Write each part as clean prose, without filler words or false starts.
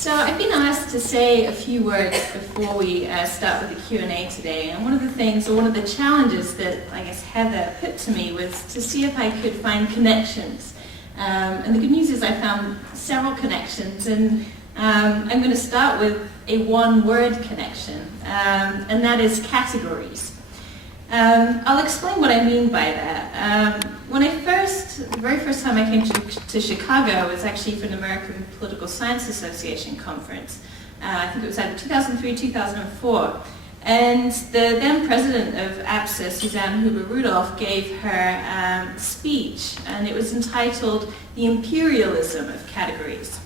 So I've been asked to say a few words before we start with the Q&A today, and one of the things, or one of the challenges that I guess Heather put to me was to see if I could find connections. And the good news is I found several connections, and I'm going to start with a one-word connection, and that is categories. I'll explain what I mean by that. When the very first time I came to Chicago was actually for an American Political Science Association conference. I think it was either 2003, 2004. And the then president of APSA, Suzanne Huber-Rudolph, gave her speech, and it was entitled "The Imperialism of Categories."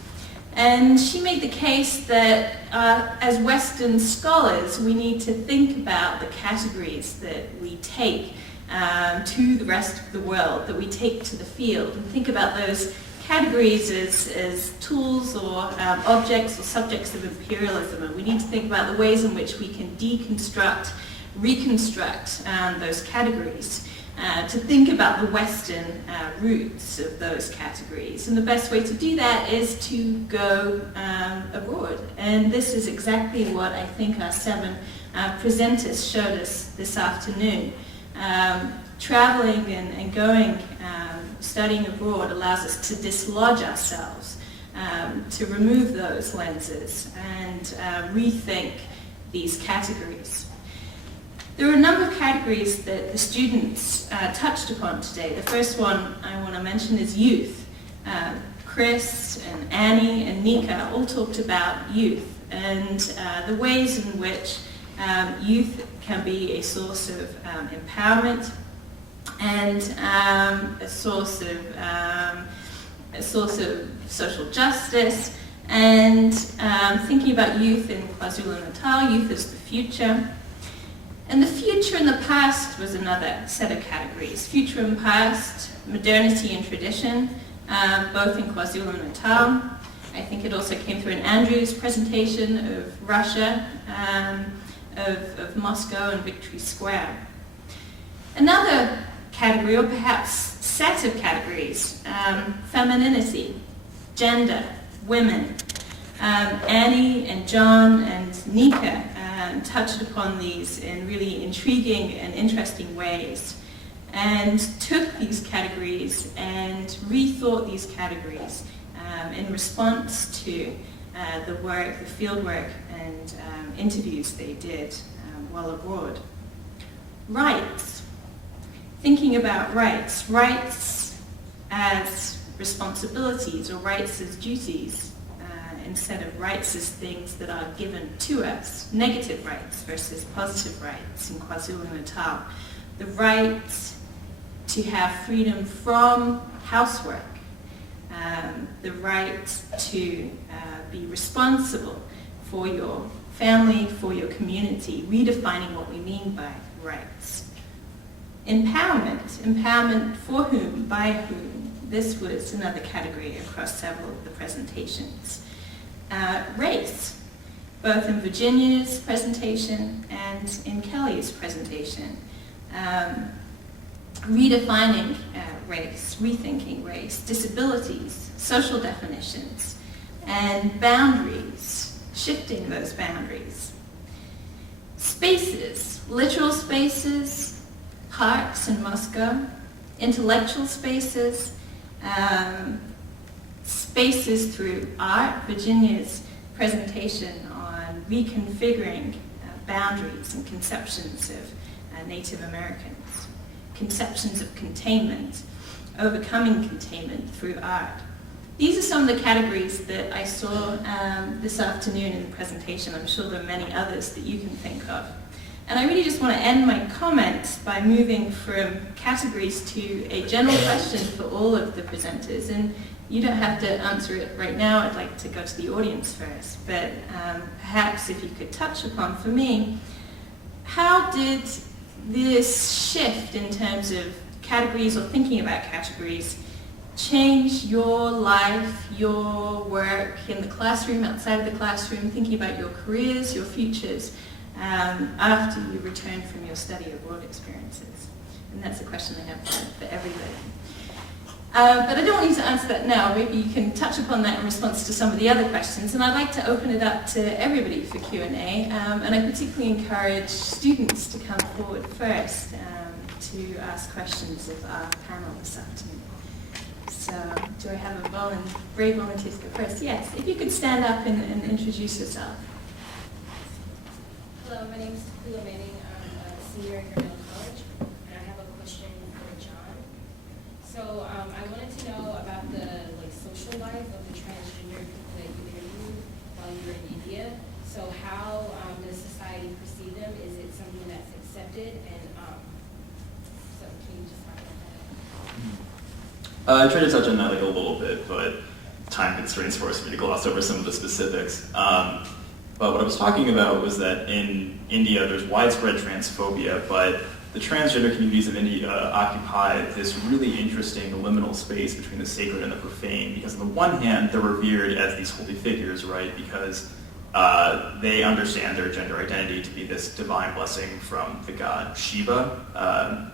And she made the case that as Western scholars, we need to think about the categories that we take to the rest of the world, that we take to the field, and think about those categories as tools or objects or subjects of imperialism. And we need to think about the ways in which we can deconstruct, reconstruct those categories. To think about the Western roots of those categories. And the best way to do that is to go abroad. And this is exactly what I think our 7 presenters showed us this afternoon. Traveling and going, studying abroad allows us to dislodge ourselves, to remove those lenses and rethink these categories. There are a number of categories that the students touched upon today. The first one I want to mention is youth. Chris and Annie and Nika all talked about youth and the ways in which youth can be a source of empowerment and a source of social justice, and thinking about youth in KwaZulu-Natal, youth as the future. And the future and the past was another set of categories. Future and past, modernity and tradition, both in KwaZulu-Natal. I think it also came through in Andrew's presentation of Russia, of Moscow and Victory Square. Another category, or perhaps set of categories, femininity, gender, women. Annie and John and Nika touched upon these in really intriguing and interesting ways, and took these categories and rethought these categories in response to the work, the field work and interviews they did while abroad. Rights. Thinking about rights. Rights as responsibilities or rights as duties, instead of rights as things that are given to us, negative rights versus positive rights in KwaZulu-Natal. The right to have freedom from housework, the right to be responsible for your family, for your community, redefining what we mean by rights. Empowerment for whom, by whom. This was another category across several of the presentations. Race, both in Virginia's presentation and in Kelly's presentation. Redefining race, rethinking race, disabilities, social definitions, and boundaries, shifting those boundaries. Spaces, literal spaces, parks in Moscow, intellectual spaces, spaces through art. Virginia's presentation on reconfiguring boundaries and conceptions of Native Americans, conceptions of containment, overcoming containment through art. These are some of the categories that I saw this afternoon in the presentation. I'm sure there are many others that you can think of. And I really just want to end my comments by moving from categories to a general question for all of the presenters. And you don't have to answer it right now. I'd like to go to the audience first. But perhaps if you could touch upon, for me, how did this shift in terms of categories or thinking about categories change your life, your work in the classroom, outside of the classroom, thinking about your careers, your futures, after you return from your study abroad experiences? And that's a question I have for everybody. But I don't want you to answer that now. Maybe you can touch upon that in response to some of the other questions. And I'd like to open it up to everybody for Q&A. And I particularly encourage students to come forward first to ask questions of our panel this afternoon. So do I have a brave volunteer to go first? Yes, if you could stand up and introduce yourself. Hello, my name is Kula Manning. I'm a senior at Yale College, and I have a question for John. So I wanted to know about the social life of the transgender people that you interviewed while you were in India. So how does society perceive them? Is it something that's accepted? And so can you just talk about that? I tried to touch on that a little bit, but time constraints forced me to gloss over some of the specifics. But what I was talking about was that in India there's widespread transphobia, but the transgender communities of India occupy this really interesting liminal space between the sacred and the profane, because on the one hand they're revered as these holy figures, right, because they understand their gender identity to be this divine blessing from the god Shiva,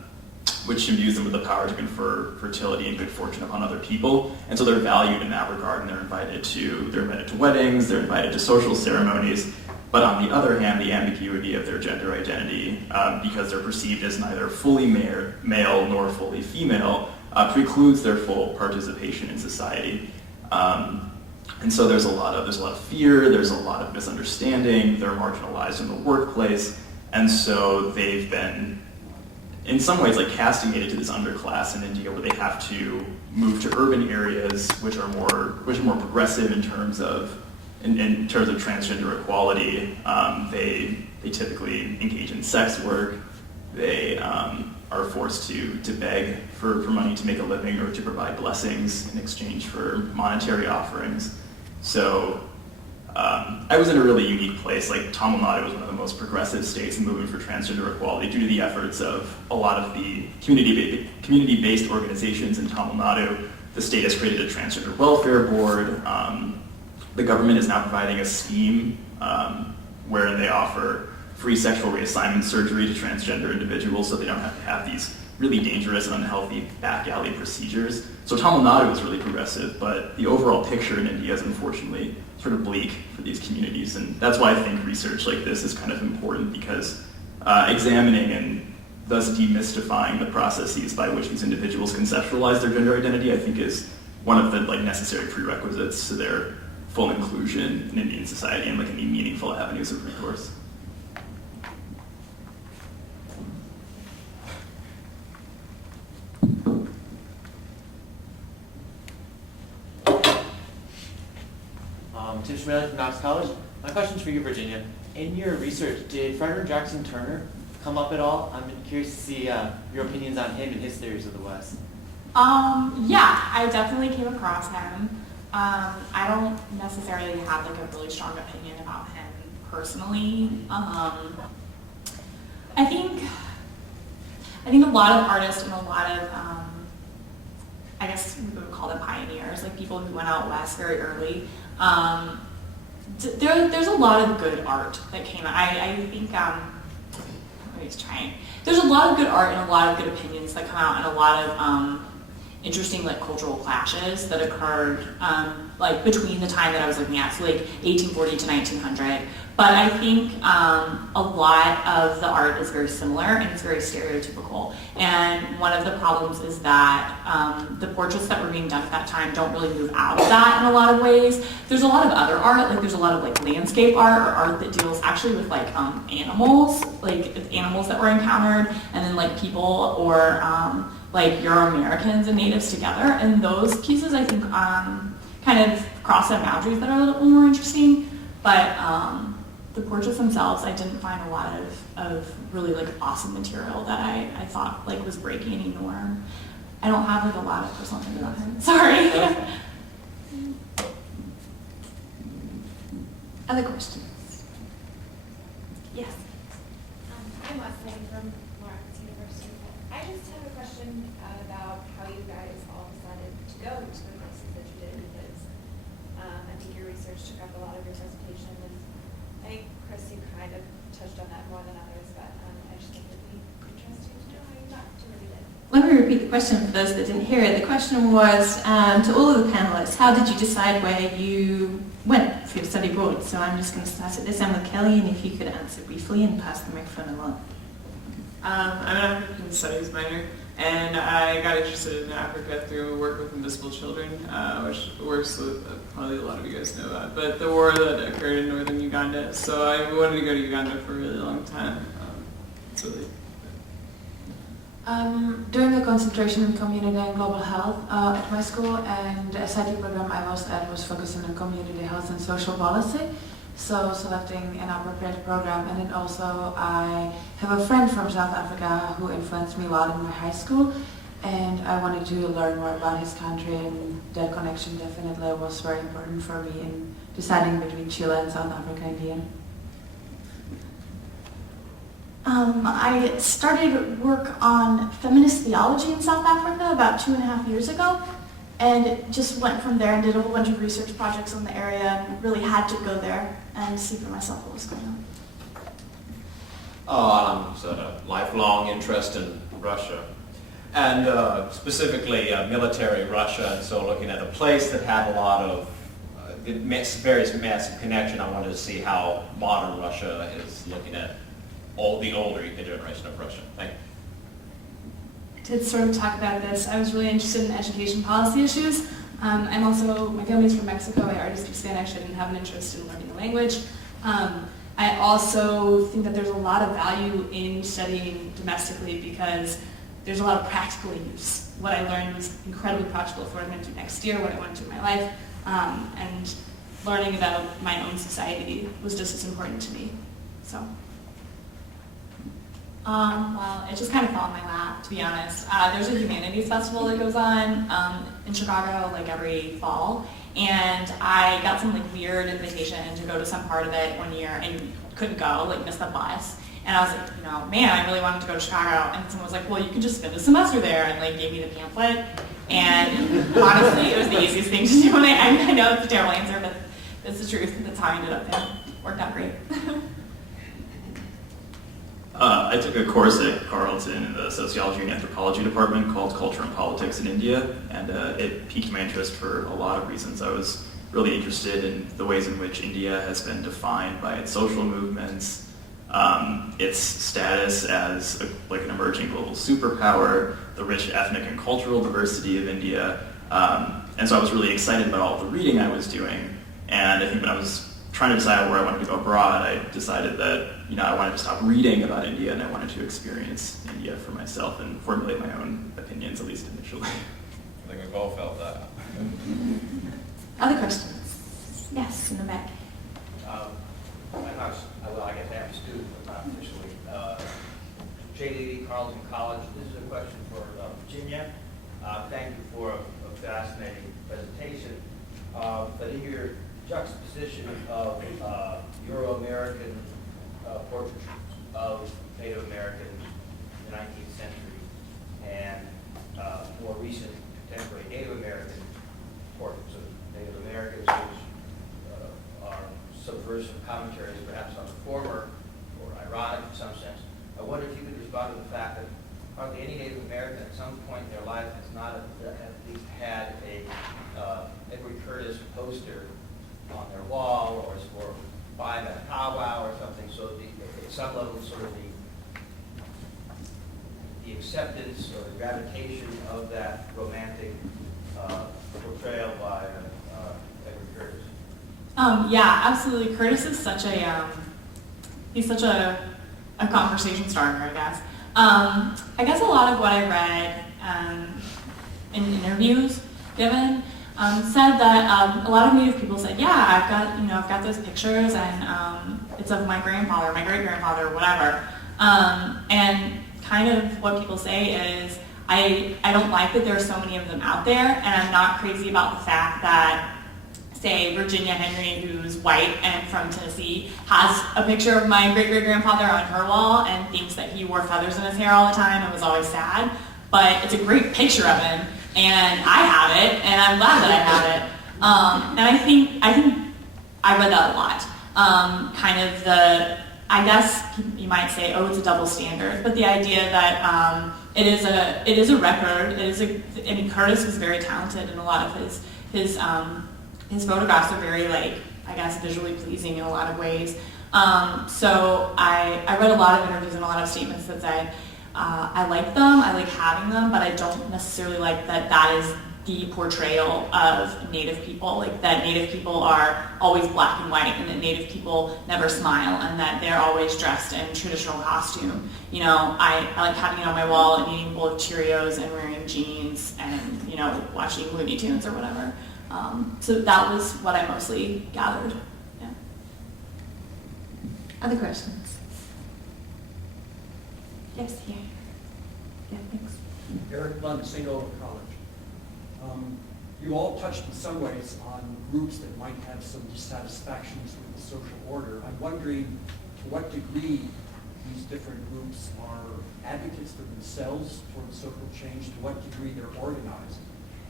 which imbues them with the power to confer fertility and good fortune upon other people. And so they're valued in that regard, and they're invited to weddings, they're invited to social ceremonies. But on the other hand, the ambiguity of their gender identity, because they're perceived as neither fully male nor fully female, precludes their full participation in society. And so there's a lot of fear, there's a lot of misunderstanding, they're marginalized in the workplace, and so they've been in some ways castigated to this underclass in India, where they have to move to urban areas which are more progressive in terms of transgender equality. They typically engage in sex work. They are forced to beg for money to make a living or to provide blessings in exchange for monetary offerings. So I was in a really unique place. Tamil Nadu was one of the most progressive states in moving for transgender equality due to the efforts of a lot of the community-based organizations in Tamil Nadu. The state has created a transgender welfare board. The government is now providing a scheme wherein they offer free sexual reassignment surgery to transgender individuals so they don't have to have these really dangerous and unhealthy back alley procedures. So Tamil Nadu is really progressive, but the overall picture in India is unfortunately sort of bleak for these communities. And that's why I think research like this is kind of important, because examining and thus demystifying the processes by which these individuals conceptualize their gender identity, I think is one of the necessary prerequisites to their full inclusion in Indian society and any meaningful avenues of recourse. Tim Schmidt from Knox College. My question's for you, Virginia. In your research, did Frederick Jackson Turner come up at all? I'm curious to see your opinions on him and his theories of the West. Yeah, I definitely came across him. I don't necessarily have a really strong opinion about him personally. I think a lot of artists and a lot of I guess we would call them pioneers, people who went out west very early. There's a lot of good art that came out. I think there's a lot of good art and a lot of good opinions that come out, and a lot of interesting cultural clashes that occurred between the time that I was looking at, so 1840 to 1900. But I think a lot of the art is very similar and it's very stereotypical. And one of the problems is that the portraits that were being done at that time don't really move out of that in a lot of ways. There's a lot of other art, there's a lot of landscape art or art that deals actually with animals, animals that were encountered, and then people or Euro-Americans and natives together. And those pieces I think kind of cross some boundaries that are a little more interesting. But the portraits themselves, I didn't find a lot of really awesome material that I thought was breaking any norm. I don't have a lot of personal opinion about him. Sorry. Other questions? Yes. I'm Leslie from Lawrence University. I just have a question about how you guys all decided to go to the places that you did, because I think your research took up a lot of your presentation, and I think, Chris, you kind of touched on that more than others, but I just think it would be interesting to know how you got to where you did. Let me repeat the question for those that didn't hear it. The question was to all of the panelists, how did you decide where you went for your study abroad? So I'm just going to start at this end with Kelly, and if you could answer briefly and pass the microphone along. I'm an African Studies minor, and I got interested in Africa through work with invisible children, which works with probably a lot of you guys know that. But the war that occurred in northern Uganda, so I wanted to go to Uganda for a really long time. It's really Doing a concentration in community and global health at my school, and the SIT program I was at was focusing on community health and social policy. So selecting an appropriate program, and then also I have a friend from South Africa who influenced me a lot in my high school, and I wanted to learn more about his country, and that connection definitely was very important for me in deciding between Chile and South Africa in the end. I started work on feminist theology in South Africa about 2.5 years ago, and just went from there and did a whole bunch of research projects on the area, and really had to go there and see for myself what was going on. I'm a lifelong interest in Russia, and specifically military Russia, and so looking at a place that had a lot of various massive connection, I wanted to see how modern Russia is looking at the older generation of Russia. Thank you. To sort of talk about this, I was really interested in education policy issues. I'm also, my family's from Mexico, I already speak Spanish, I didn't have an interest in learning the language. I also think that there's a lot of value in studying domestically because there's a lot of practical use. What I learned was incredibly practical for what I'm going to do next year, what I want to do in my life, and learning about my own society was just as important to me. So. Well, it just kind of fell in my lap, to be honest. There's a humanities festival that goes on in Chicago like every fall, and I got some like weird invitation to go to some part of it one year and couldn't go, like missed the bus. And I was like, man, I really wanted to go to Chicago. And someone was like, well, you can just spend a semester there, and like gave me the pamphlet. And honestly, it was the easiest thing to do. And I know it's a terrible answer, but it's the truth. That's how I ended up there. Worked out great. I took a course at Carleton in the Sociology and Anthropology department called Culture and Politics in India, and it piqued my interest for a lot of reasons. I was really interested in the ways in which India has been defined by its social movements, its status as an emerging global superpower, the rich ethnic and cultural diversity of India, and so I was really excited about all the reading I was doing. And I think when I was trying to decide where I wanted to go abroad, I decided that I wanted to stop reading about India, and I wanted to experience India for myself and formulate my own opinions, at least initially. I think we've all felt that. Other questions? Yes, in the back. I guess I'm a student, but not officially. JD Carleton College. This is a question for Virginia. Thank you for a fascinating presentation. But in your juxtaposition of Euro-American portraits of Native Americans in the 19th century and more recent contemporary Native American portraits of Native Americans, which are subversive commentaries perhaps on the former, or ironic in some sense. I wonder if you could respond to the fact that hardly any Native American at some point in their life has not at least had a Edward Curtis poster on their wall, or buy them at a powwow or something, so at some level sort of the acceptance or the gravitation of that romantic portrayal by Edward Curtis. Yeah, absolutely. Curtis is such he's such a conversation starter, I guess. I guess a lot of what I read in interviews given said that a lot of Native people said, yeah, I've got those pictures, and it's of my grandfather, my great grandfather, whatever. And kind of what people say is, I don't like that there are so many of them out there, and I'm not crazy about the fact that, say, Virginia Henry, who's white and from Tennessee, has a picture of my great great grandfather on her wall and thinks that he wore feathers in his hair all the time and was always sad. But it's a great picture of him, and I have it, and I'm glad that I have it. And I think I read that a lot. Kind of I guess you might say, oh, it's a double standard, but the idea that it is a record. I mean, Curtis was very talented, and a lot of his photographs are very, like, I guess, visually pleasing in a lot of ways. So I read a lot of interviews and a lot of statements that said, I like them, I like having them, but I don't necessarily like that is the portrayal of Native people, like that Native people are always black and white, and that Native people never smile, and that they're always dressed in traditional costume. You know, I like having it on my wall and eating a bowl of Cheerios and wearing jeans and, you know, watching Looney Tunes or whatever. So that was what I mostly gathered. Yeah. Other questions? Yes, here. Yeah, thanks. Eric Lund, St. Olaf College. You all touched in some ways on groups that might have some dissatisfactions with the social order. I'm wondering to what degree these different groups are advocates for themselves towards social change, to what degree they're organized.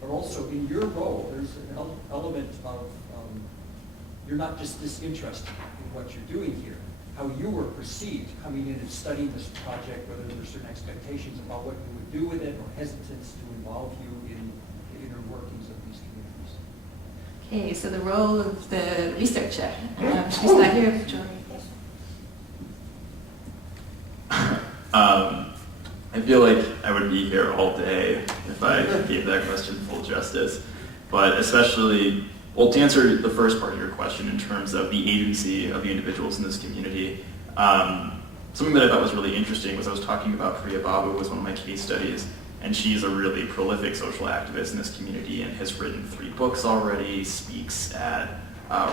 But also in your role, there's an element of, you're not just disinterested in what you're doing here, how you were perceived coming in and studying this project, whether there's certain expectations about what you would do with it or hesitance to involve you in the inner workings of these communities. Okay, so the role of the researcher. Should we start here with Jory? I feel like I would be here all day if I gave that question full justice. But especially, well, to answer the first part of your question in terms of the agency of the individuals in this community, something that I thought was really interesting was I was talking about Priya Babu was one of my case studies, and she's a really prolific social activist in this community and has written 3 books already, speaks at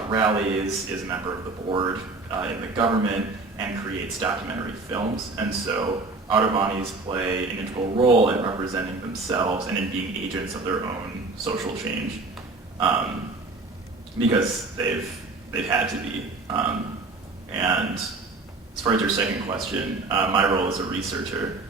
rallies, is a member of the board in the government, and creates documentary films. And so Audubani's play an integral role in representing themselves and in being agents of their own social change, because they've had to be. And as far as your second question, my role as a researcher,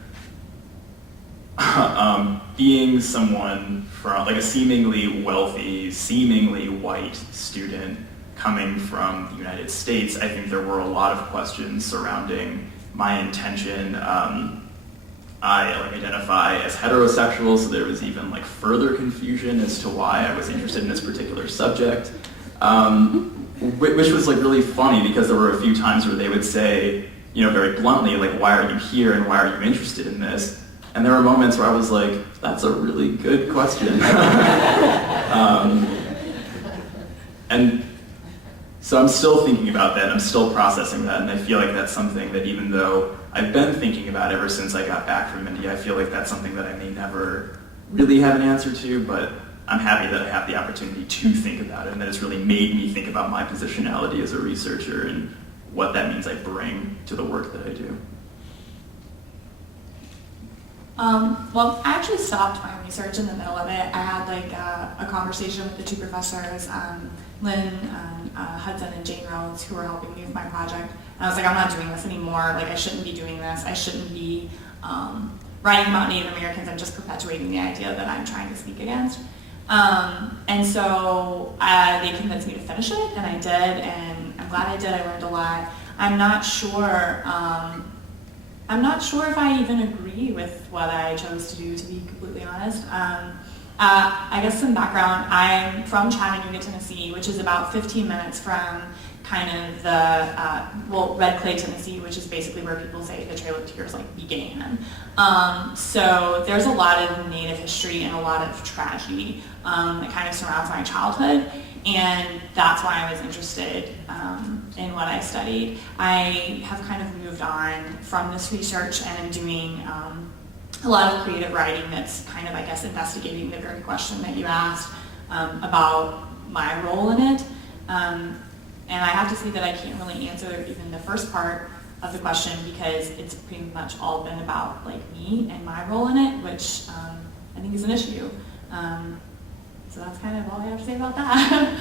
being someone from, like, a seemingly wealthy, seemingly white student coming from the United States, I think there were a lot of questions surrounding my intention. I identify as heterosexual, so there was even further confusion as to why I was interested in this particular subject, which was really funny because there were a few times where they would say, very bluntly, why are you here and why are you interested in this? And there were moments where I was like, that's a really good question. And so I'm still thinking about that, I'm still processing that, and I feel like that's something that, even though I've been thinking about ever since I got back from India, I feel like that's something that I may never really have an answer to, but I'm happy that I have the opportunity to think about it, and that it's really made me think about my positionality as a researcher and what that means I bring to the work that I do. Well, I actually stopped my research in the middle of it. I had a conversation with the 2 professors, Lynn Hudson and Jane Rhodes, who were helping me with my project. And I was like, I'm not doing this anymore. I shouldn't be doing this. I shouldn't be writing about Native Americans. I'm just perpetuating the idea that I'm trying to speak against. And so they convinced me to finish it, and I did, and I'm glad I did. I learned a lot. I'm not sure if I even agree with what I chose to do, to be completely honest. I guess some background, I'm from Chattanooga, Tennessee, which is about 15 minutes from kind of the, Red Clay, Tennessee, which is basically where people say the Trail of Tears began. So there's a lot of Native history and a lot of tragedy that kind of surrounds my childhood. And that's why I was interested in what I studied. I have kind of moved on from this research and am doing a lot of creative writing that's kind of, I guess, investigating the very question that you asked about my role in it. And I have to say that I can't really answer even the first part of the question because it's pretty much all been about me and my role in it, which I think is an issue. So that's kind of all I have to say about that.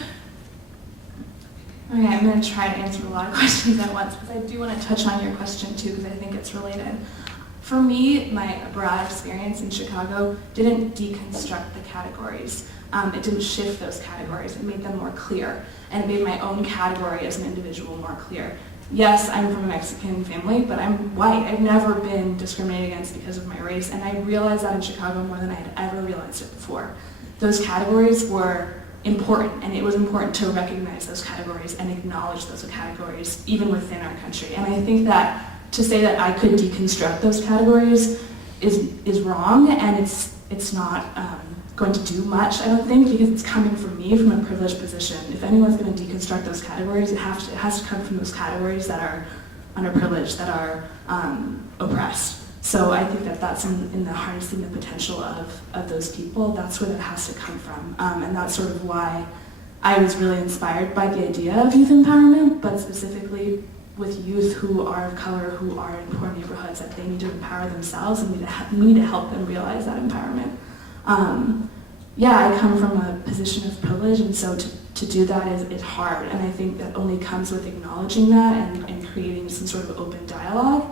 Okay, I'm going to try to answer a lot of questions at once because I do want to touch on your question too because I think it's related. For me, my abroad experience in Chicago didn't deconstruct the categories. It didn't shift those categories. It made them more clear. And it made my own category as an individual more clear. yes, I'm from a Mexican family, but I'm white. I've never been discriminated against because of my race, and I realized that in Chicago more than I had ever realized it before. Those categories were important, and it was important to recognize those categories and acknowledge those categories even within our country. And I think that to say that I could deconstruct those categories is wrong, and it's not going to do much, I don't think, because it's coming from me from a privileged position. If anyone's going to deconstruct those categories, it has to come from those categories that are underprivileged, that are oppressed. So I think that that's in the harnessing the potential of those people. That's where that has to come from. And that's sort of why I was really inspired by the idea of youth empowerment, but specifically with youth who are of color, who are in poor neighborhoods, that they need to empower themselves, and we need to help them realize that empowerment. Yeah, I come from a position of privilege, and so to do that is hard, and I think that only comes with acknowledging that and creating some sort of open dialogue.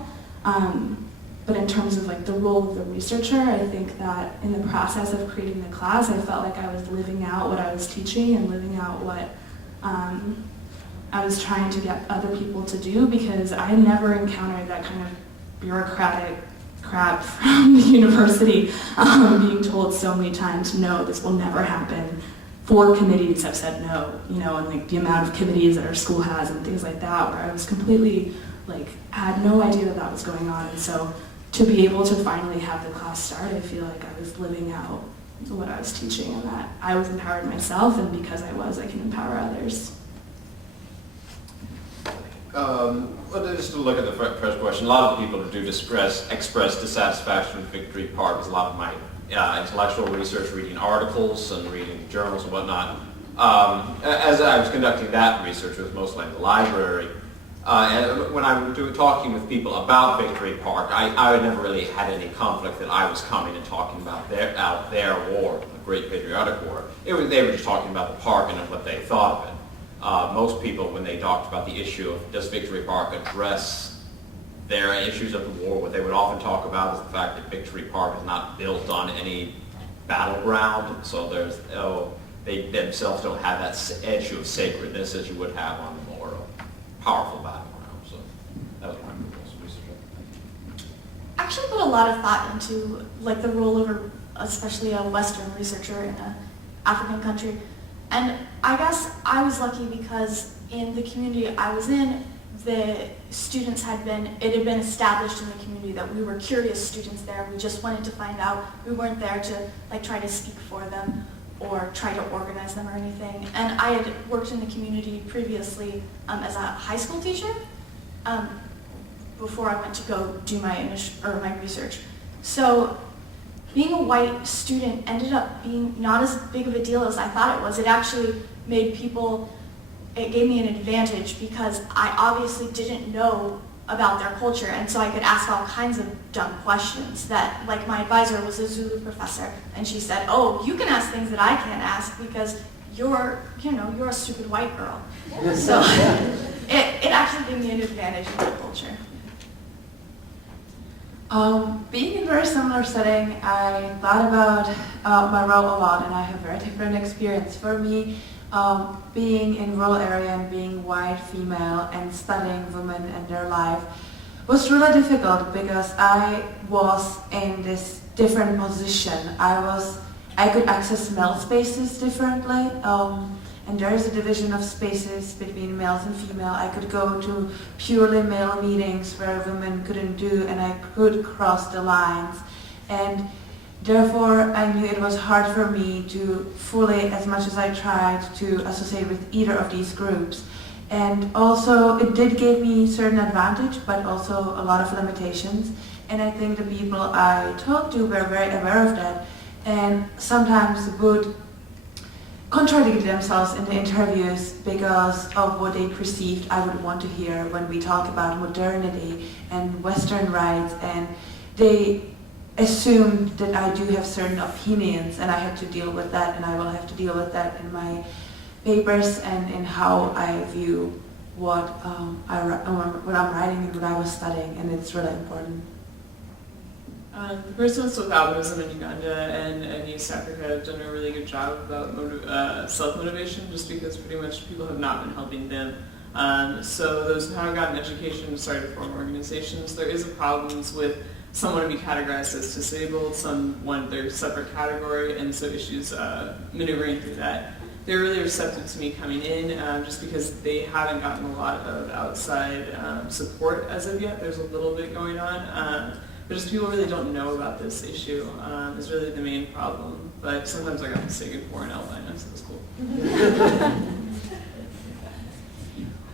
But in terms of like the role of the researcher, I think that in the process of creating the class, I felt like I was living out what I was teaching and living out what I was trying to get other people to do, because I never encountered that kind of bureaucratic crap from the university, being told so many times, no, this will never happen. 4 committees have said no, and like the amount of committees that our school has and things like that, where I was completely like, had no idea that was going on. And so to be able to finally have the class start, I feel like I was living out what I was teaching, and that I was empowered myself, and because I can empower others. Well, just to look at the first question, a lot of people do express dissatisfaction with Victory Park. There's a lot of my intellectual research, reading articles and reading journals and whatnot. As I was conducting that research, it was mostly in the library. And when I'm talking with people about Victory Park, I never really had any conflict that I was coming and talking about their war, the Great Patriotic War. They were just talking about the park and what they thought of it. Most people, when they talked about the issue of does Victory Park address their issues of the war, what they would often talk about is the fact that Victory Park is not built on any battleground, so they themselves don't have that issue of sacredness as you would have on a more powerful battleground. So that was my research. I actually put a lot of thought into like the role of especially a Western researcher in an African country. And I guess I was lucky because in the community I was in, the students it had been established in the community that we were curious students there. We just wanted to find out. We weren't there to like try to speak for them or try to organize them or anything. And I had worked in the community previously as a high school teacher before I went to go do my research. So being a white student ended up being not as big of a deal as I thought it was. It actually it gave me an advantage because I obviously didn't know about their culture, and so I could ask all kinds of dumb questions that, like my advisor was a Zulu professor, and she said, oh, you can ask things that I can't ask because you're a stupid white girl. So it actually gave me an advantage in the culture. Being in a very similar setting, I thought about my role a lot, and I have a very different experience. For me, being in rural area and being white, female, and studying women and their life was really difficult because I was in this different position. I could access male spaces differently. And there is a division of spaces between males and female. I could go to purely male meetings where women couldn't do, and I could cross the lines. And therefore, I knew it was hard for me to fully, as much as I tried, to associate with either of these groups. And also, it did give me certain advantage, but also a lot of limitations. And I think the people I talked to were very aware of that, and sometimes would contradict themselves in the interviews because of what they perceived I would want to hear when we talk about modernity and Western rights, and they assumed that I do have certain opinions, and I have to deal with that, and I will have to deal with that in my papers and in how I view what I'm writing and what I was studying, and it's really important. The persons with albinism in Uganda and in East Africa have done a really good job about self-motivation, just because pretty much people have not been helping them So those who haven't gotten education and started to form organizations, there is a problems with some want to be categorized as disabled, some want their separate category, and so issues maneuvering through that. They're really receptive to me coming in just because they haven't gotten a lot of outside support as of yet. There's a little bit going on, but just people really don't know about this issue is really the main problem. But sometimes I got mistaken for an albino, so it's cool.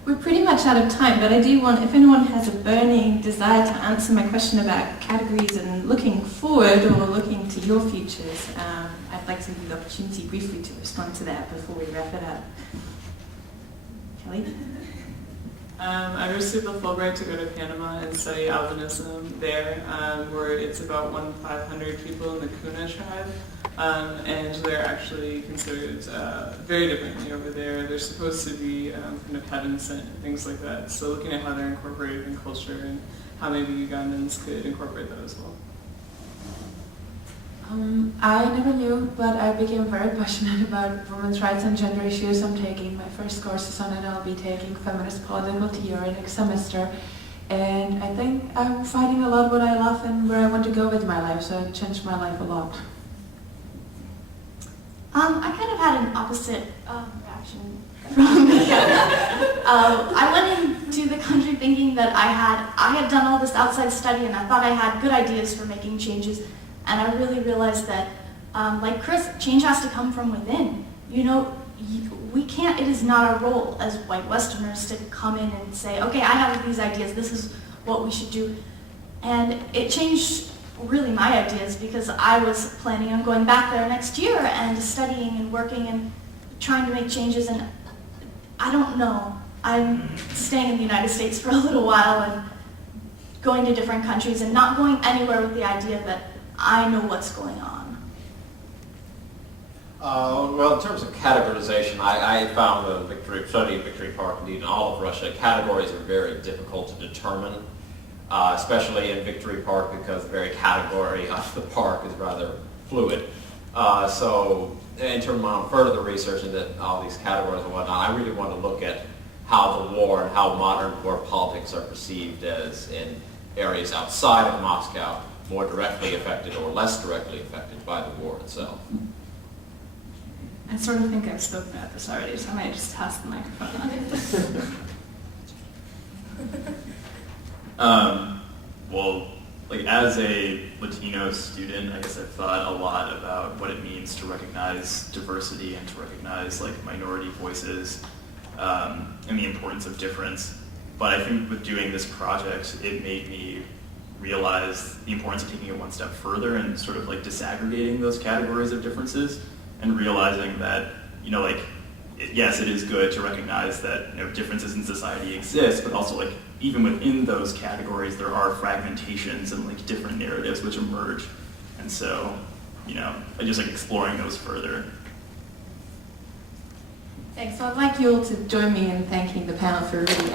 We're pretty much out of time, but I do want, if anyone has a burning desire to answer my question about categories and looking forward or looking to your futures, I'd like to give you the opportunity briefly to respond to that before we wrap it up. Kelly? I received a Fulbright to go to Panama and study albinism there, where it's about 1 in 500 people in the Kuna tribe. And they're actually considered very differently over there. They're supposed to be kind of heaven sent and things like that. So looking at how they're incorporated in culture and how maybe Ugandans could incorporate that as well. I never knew, but I became very passionate about women's rights and gender issues. I'm taking my first courses on it. I'll be taking feminist political theory next semester. And I think I'm finding a lot what I love and where I want to go with my life, so it changed my life a lot. I kind of had an opposite reaction from I went into the country thinking that I had done all this outside study and I thought I had good ideas for making changes, and I really realized that, like Chris, change has to come from within. You know, we can't, it is not our role as white Westerners to come in and say, okay, I have these ideas, this is what we should do. And it changed really my ideas because I was planning on going back there next year and studying and working and trying to make changes, and I don't know. I'm staying in the United States for a little while and going to different countries and not going anywhere with the idea that I know what's going on. Well, in terms of categorization, I found studying Victory Park, indeed in all of Russia, categories are very difficult to determine, especially in Victory Park because the very category of the park is rather fluid. So in terms of my further research into all these categories and whatnot, I really want to look at how the war and how modern war politics are perceived as in areas outside of Moscow, more directly affected or less directly affected by the war itself. I sort of think I've spoken about this already, so I might just pass the microphone on. Well, like as a Latino student, I guess I've thought a lot about what it means to recognize diversity and to recognize like minority voices and the importance of difference. But I think with doing this project, it made me realize the importance of taking it one step further and sort of like disaggregating those categories of differences and realizing that, you know, like, yes, it is good to recognize that, you know, differences in society exist, but also like even within those categories, there are fragmentations and like different narratives which emerge. And so, you know, I just like exploring those further. Thanks. So I'd like you all to join me in thanking the panel for really